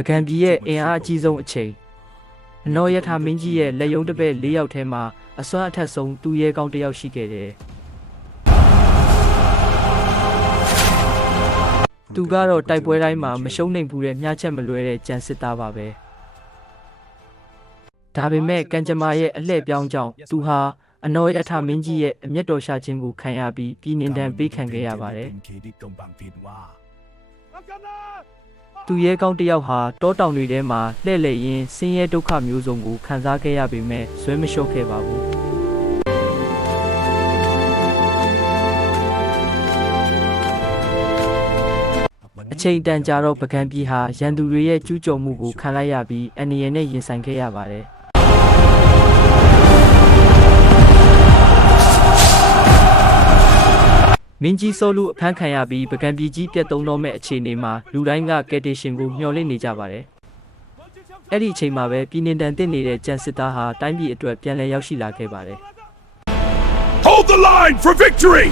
ပကံပြည်ရဲ့အင်အားအကြီးဆုံးအချိန်အနော်ရထားမင်းကြီးရဲ့လက်ယုံတစ်ပည့်၄ယောက်ထဲမှာအစွမ်းအထက်ဆုံးသူရဲကောင်းတစ်ယောက်ရှိခဲ့တယ်သူကတော့တိုက်ပွဲတိုင်းမှာမရှုံးနိုင်ဘူးတဲ့မျှချက်မလွဲတဲ့ကြံစစ်သားပါပဲဒါပေမဲ့ကံကြမ္မာရဲ့အလှည့်ပြောင်းကြောင့်သူဟာအနော်ရထားမင်းကြီးရဲ့အမျက်တော်ရှာခြင်းကိုခံရပြီးပြည်နှင်တန်းပေးခံခဲ့ရပါတယ်သူရဲကောင်းတစ်ယောက်ဟာတောတောင်တွေထဲမှာလှည့်လည်ရင်းဆင်းရဲဒုက္ခမျိုးစုံကိုခံစားခဲ့ရပေမဲ့ဇွဲမလျှော့ခဲ့ပါဘူးအချိန်တန်ကြာတော့ပကံပြည်ဟာရန်သူတွေရဲ့ကျူးကျော်မှုကိုခံလိုက်ရပြီးအန္တရာယ်နဲ့ရင်ဆိုင်ခဲ့ရပါတယ်မင်းကြီးစိုးလူအဖမ်းခံရပြီးပကံပြည်ကြီးပြတ်သုံးတော့မဲ့အခြေအနေမှာလူတိုင်းကကယ်တင်ရှင်ကိုမျှော်လင့်နေကြပါတယ်။အဲ့ဒီအချိန်မှာပဲပြည်နှင်တန်တက်နေတဲ့ကြံစစ်သားဟာတိုင်းပြည်အတွက်ပြန်လည်ရောက်ရှိလာခဲ့ပါတယ်။ Hold the line for victory!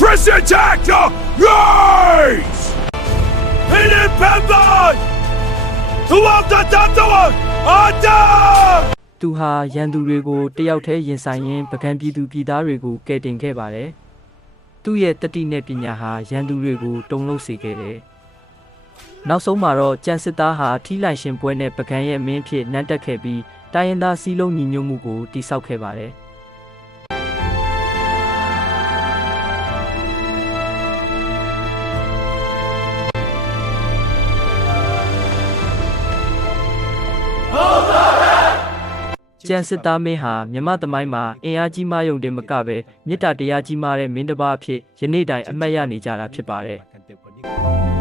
Press attack! Rise! Independent! Tuwalta Tatawa! Ada! သူဟာရန်သူတွေကိုတယောက်တည်းရင်ဆိုင်ရင်းပကံပြည်သူပြည်သားတွေကိုကယ်တင်ခဲ့ပါတယ်။သူ့ရဲ့တတိနဲ့ပညာဟာရန်သူတွေကိုတုံ့လုပ်စေခဲ့တယ်။နောက်ဆုံးမှာတော့ကြံစစ်သားဟာထီးလိုက်ရှင်ပွဲနဲ့ပကံရဲ့မင်းဖြစ်နန်းတက်ခဲ့ပြီးတိုင်းရင်းသားစီးလုံးညီညွတ်မှုကိုတည်ဆောက်ခဲ့ပါတယ်။ကျန်စစ်သားမင်းဟာမြမသမိုင်းမှာအင်အားကြီးမားယုံတင်မကပဲမေတ္တာတရားကြီးမားတဲ့မင်းတစ်ပါးအဖြစ်ယနေ့တိုင်အမှတ်ရနေကြတာဖြစ်ပါတယ်။